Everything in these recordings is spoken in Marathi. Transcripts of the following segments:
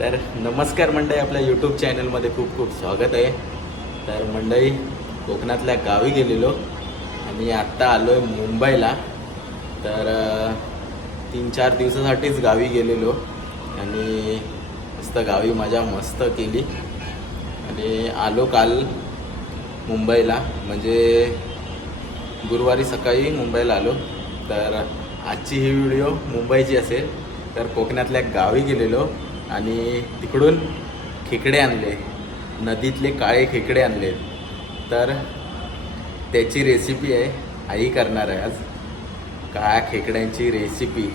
तर नमस्कार मंडळी आपल्या यूट्यूब चॅनलमध्ये खूप खूप स्वागत आहे. तर मंडळी कोकणातल्या गावी गेलेलो. आणि आत्ता आलो आहे मुंबईला. तर तीन चार दिवसासाठीच गावी गेलेलो. आणि मस्त गावी मजा मस्त केली. आणि आलो काल मुंबईला. म्हणजे गुरुवारी सकाळी मुंबईला आलो. तर आजची ही व्हिडिओ मुंबईची असेल. तर कोकणातल्या गावी गेलेलो. आणि तिकडून खेकडे आणले. नदीतले काळे खेकडे आणले. तर त्याची रेसिपी आहे आई करणार आहे आज. काळ्या खेकड्यांची रेसिपी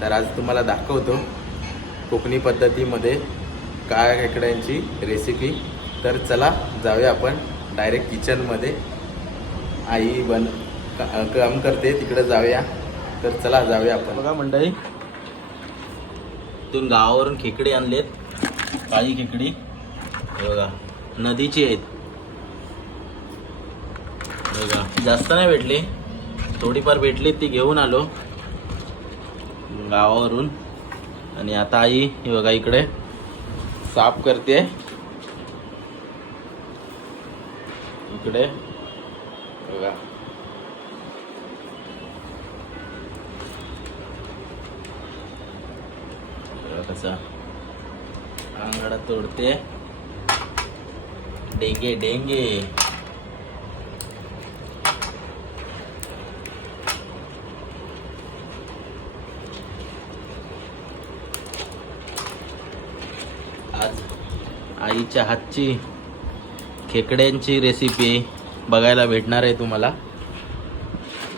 तर आज तुम्हाला दाखवतो कोकणी पद्धतीमध्ये काळ्या खेकड्यांची रेसिपी तर चला जाऊया आपण डायरेक्ट किचनमध्ये आई बन काम करते तिकडे जाऊया. तर चला जाऊया आपण. बघा मंडळी तिथून गावावरून खेकडे आणलेत. काळी खेकडी. बघा नदीची आहेत. बघा जास्त नाही भेटली. थोडीफार भेटली ती घेऊन आलो. गावावरून. आणि आता आई हे बघा इकडे. साफ करते. इकडे. बघा. बघा आंगडा तोडते. डेंगे डेंगे. आज आईच्या हातची खेकड्यांची रेसिपी बघायला भेटणार आहे तुम्हाला.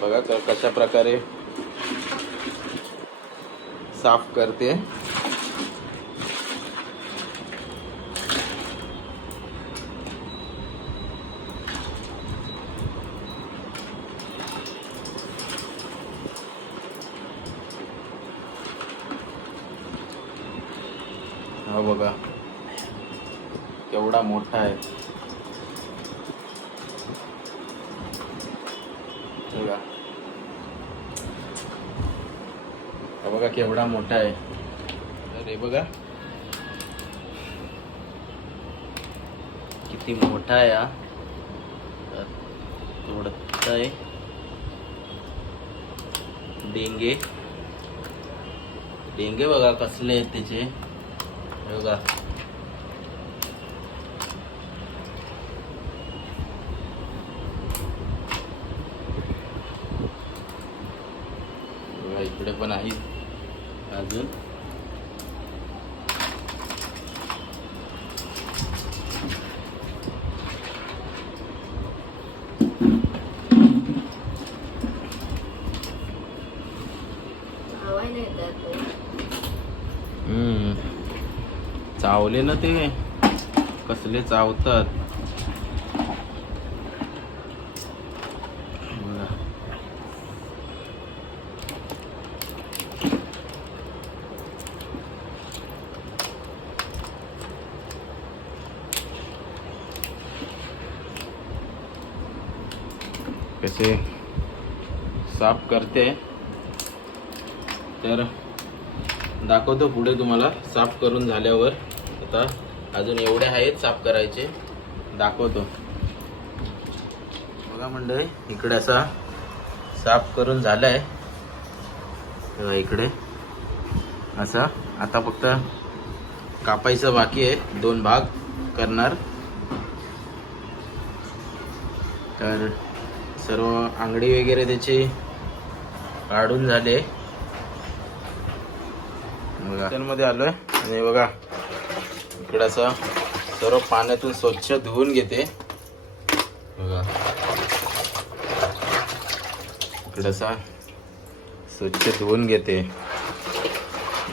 बघा कशा प्रकारे साफ करते. बघा. केवढा मोठा आहे. बघा. बघा केवढा मोठा आहे. अरे बघा. किती मोठा आहे हा. तोडत आहे. डेंगे. डेंगे बघा कसले आहेत त्याचे. हे बघा बघा इकडे पण आहे अजून धावायला येतात ते. हम्म. चावले ना ते. कसले चावतात. कसे साफ करते. तर दाखवतो पुढे तुम्हाला साफ करून झाल्यावर. आता अजून एवढे आहेत साफ करायचे. दाखवतो. बघा मंडळी इकडे असा साफ करून झालाय. इकडे असा आता फक्त कापायचं बाकी आहे दोन भाग करणार. तर सर्व आंगडी वगैरे त्याची काढून झाले. बघा. मध्ये आलोय. आणि बघा इकडे असं सर्व पाण्यातून स्वच्छ धुवून घेते. बघा. असा स्वच्छ धुवून घेते.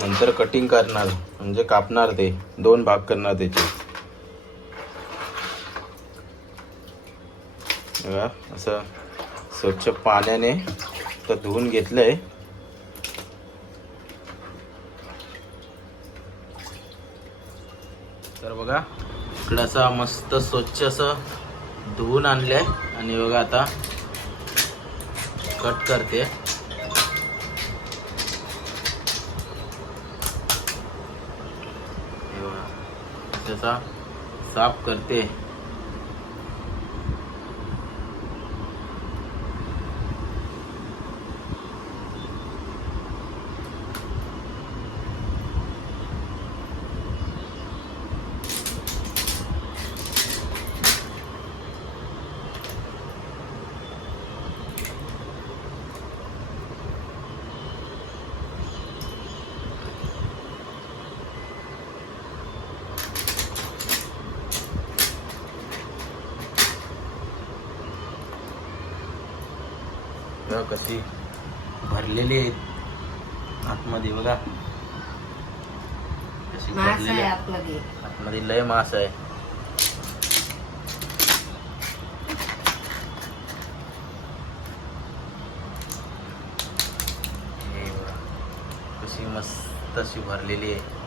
नंतर कटिंग करणार म्हणजे कापणार ते. दोन भाग करणार त्याचे. बघा असं स्वच्छ पाण्याने तर धुवून घेतलंय. आहे बघा. इकडं असा मस्त स्वच्छ असं धुवून आणलंय. आणि बघा आता कट करते. त्याचा साफ करते. बघा कशी भरलेली आहेत. आतमध्ये बघा. भरलेली. आतमध्ये. आतमध्ये लय मास आहे. कशी मस्त अशी भरलेली आहे.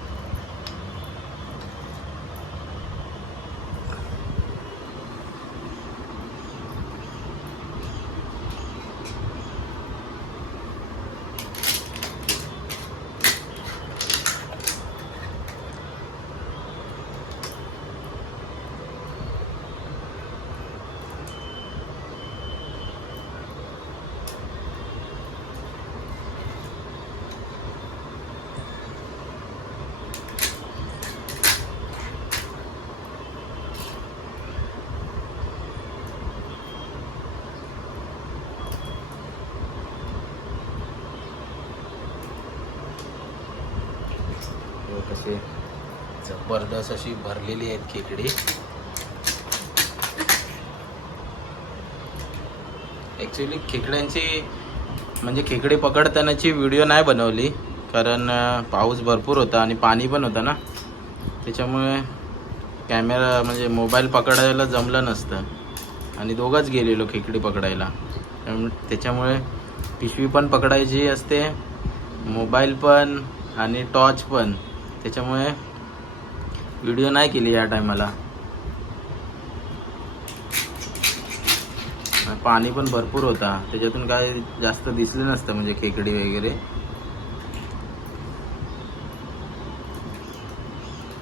असे जबरदस्त अशी भरलेली आहेत खेकडी. ॲक्च्युली खेकड्यांची म्हणजे खेकडे पकडतानाची व्हिडिओ नाही बनवली कारण पाऊस भरपूर होता आणि पाणी पण होतं ना. त्याच्यामुळे कॅमेरा म्हणजे मोबाईल पकडायला जमलं नसतं. आणि दोघंच गेलेलो खेकडी पकडायला. त्याच्यामुळे पिशवी पण पकडायची असते मोबाईल पण आणि टॉर्च पण. त्याच्यामुळे व्हिडिओ नाही केली या टायमाला पाणी पण भरपूर होता. त्याच्यातून काय जास्त दिसलं नसतं म्हणजे खेकडी वगैरे.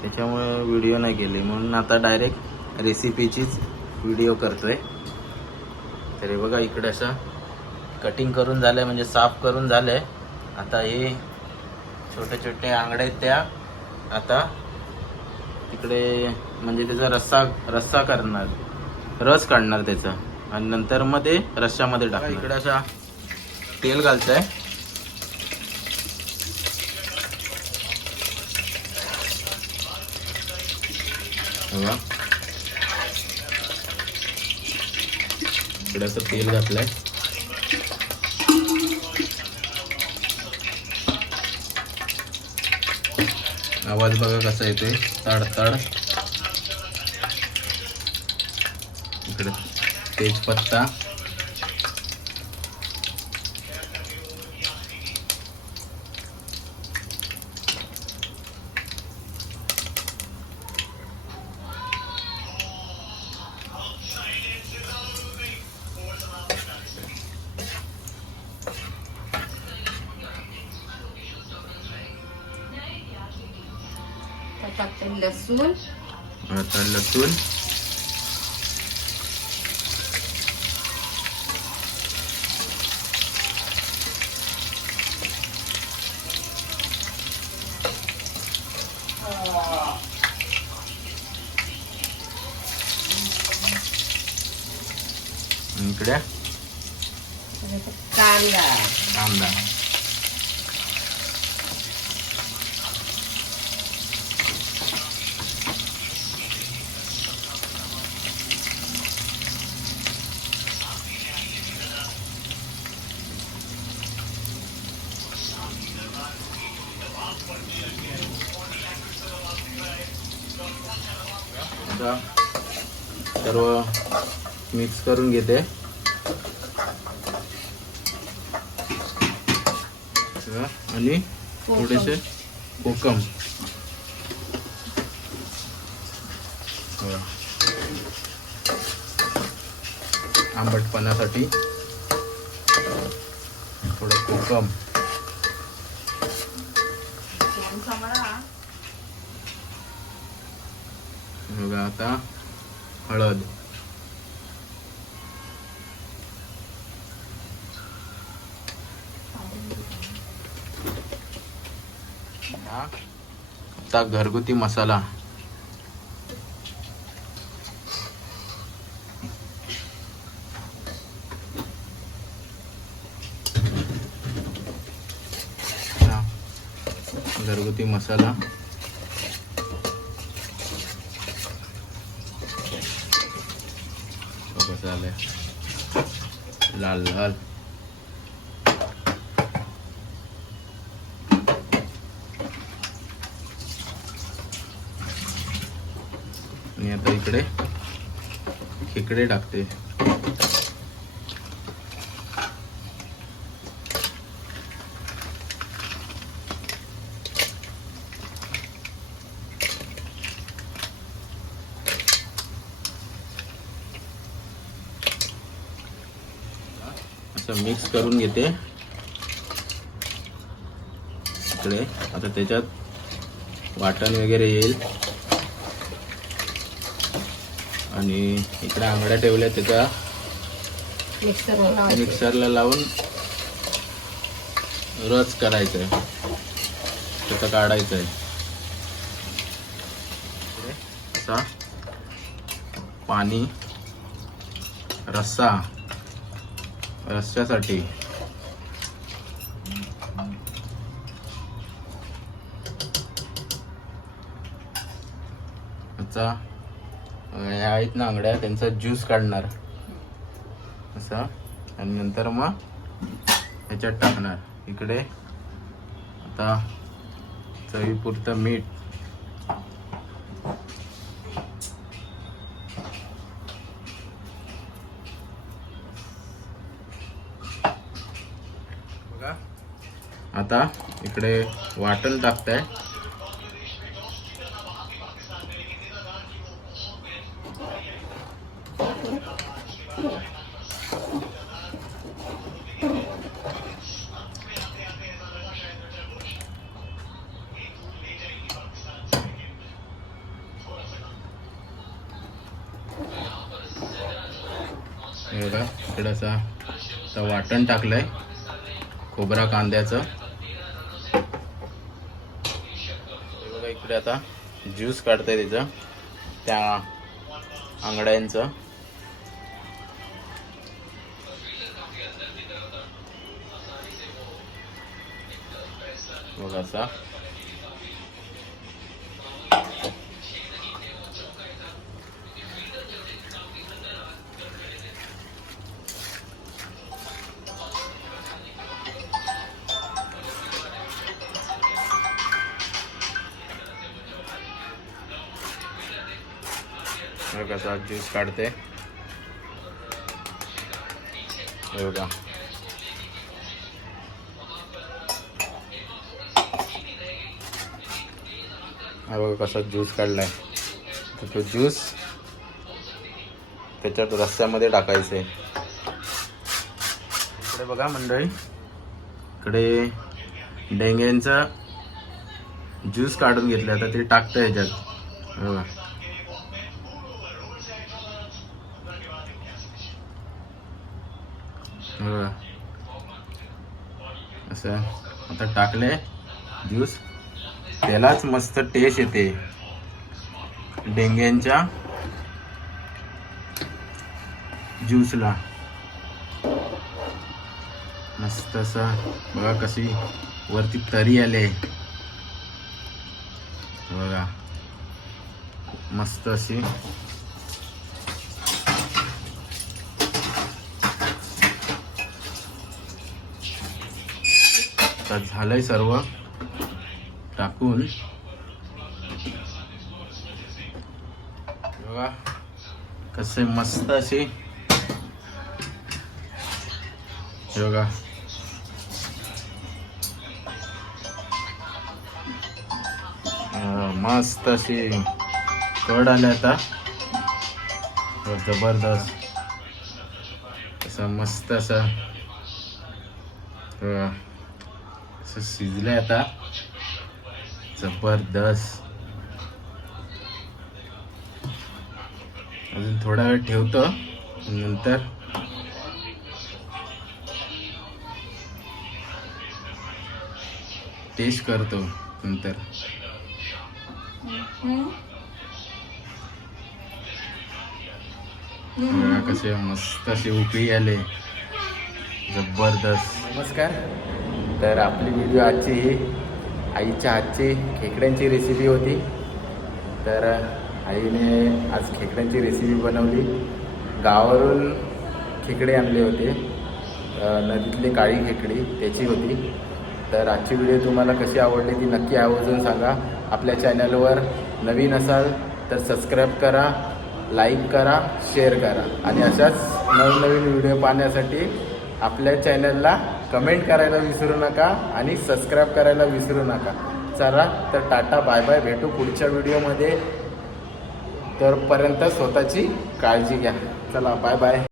त्याच्यामुळे व्हिडिओ नाही केली. म्हणून आता डायरेक्ट रेसिपीचीच व्हिडिओ करतोय. तरी बघा इकडे असं कटिंग करून झालंय म्हणजे साफ करून झालंय. आता हे छोटे छोटे आंगडे आहेत त्या. आता तिकडे म्हणजे त्याचा रस्सा रस्सा करणार रस काढणार त्याचा. आणि नंतर मग ते रश्श्यामध्ये टाकणार. इकडे अशा तेल घालताय. बघा. इकडे असं तेल घातलंय. आवाज बघा कसा येतोय. ताड ताड इकडे. तेजपत्ता. तर टाकते लसूण आता लसूण आणि इकडे कांदा कांदा आता सर्व मिक्स करून घेते. आणि थोडेसे कोकम. आंबटपणासाठी थोडं कोकम. बघा आता. हळद. आता घरगुती मसाला. घरगुती मसाला. कसं झालंय लाल लाल आणि आता इकडे खेकडे टाकते असं मिक्स करून घेते. इकडे. आता त्याच्यात वाटण वगैरे येईल. आणि इकडे आंगड्या ठेवल्या त्याचा मिक्सर मिक्सरला लावून रस करायचा आहे त्याचा काढायचा आहे असा पाणी रस्सा. रस्स्यासाठी ह्या आहेत ना आंगड्या त्यांचा ज्यूस काढणार. असा. आणि नंतर मग ह्याच्यात टाकणार. इकडे. आता चवीपुरतं मीठ. बघा. आता इकडे वाटण टाकताय. बघा इकडे वाटण टाकलंय. खोबरा कांद्याचं. हे बघा इकडे आता ज्यूस काढतंय त्याचं. त्या आंगड्यांचं. बघा असा. कसा ज्यूस काढते हे बघा हा बघा कसा ज्यूस काढलाय तर तो ज्यूस त्याच्यात रस्त्यामध्ये टाकायचं इकडे बघा मंडळी इकडे डेंग्यांचा ज्यूस काढून घेतलं आता ते टाकतं ह्याच्यात बघा हे बघा. असं. आता टाकले. ज्यूस. त्यालाच मस्त टेस्ट येते. डेंग्यांच्या ज्यूसला. मस्त असं. बघा कशी वरती तरी आले. बघा. मस्त अशी. आता झालंय सर्व. टाकून. बघा. कसे मस्त असे बघा. मस्त अशी कड आले आता. जबरदस्त. असं मस्त असा. असं शिजलंय आता. जबरदस्त. अजून थोडा वेळ ठेवतो. नंतर टेस्ट करतो नंतर. कसे मस्त असे उकळी आले. जबरदस्त. नमस्कार. तर आपली व्हिडिओ आजची ही आईच्या हातची खेकड्यांची रेसिपी होती. तर आईने आज खेकड्यांची रेसिपी बनवली. गावावरून खेकडे आणले होते. नदीतली काळी खेकडी त्याची होती. तर आजची व्हिडिओ तुम्हाला कशी आवडली ती नक्की आवर्जून सांगा. आपल्या चॅनलवर नवीन असाल तर सबस्क्राईब करा लाईक करा शेअर करा. आणि अशाच नवनवीन व्हिडिओ पाहण्यासाठी आपल्या चॅनलला कमेंट करायला विसरू नका आणि सबस्क्राईब करायला विसरू नका. चला तर टाटा बाय बाय. भेटू पुढच्या व्हिडिओमध्ये तरपर्यंत स्वतःची काळजी घ्या. चला बाय बाय.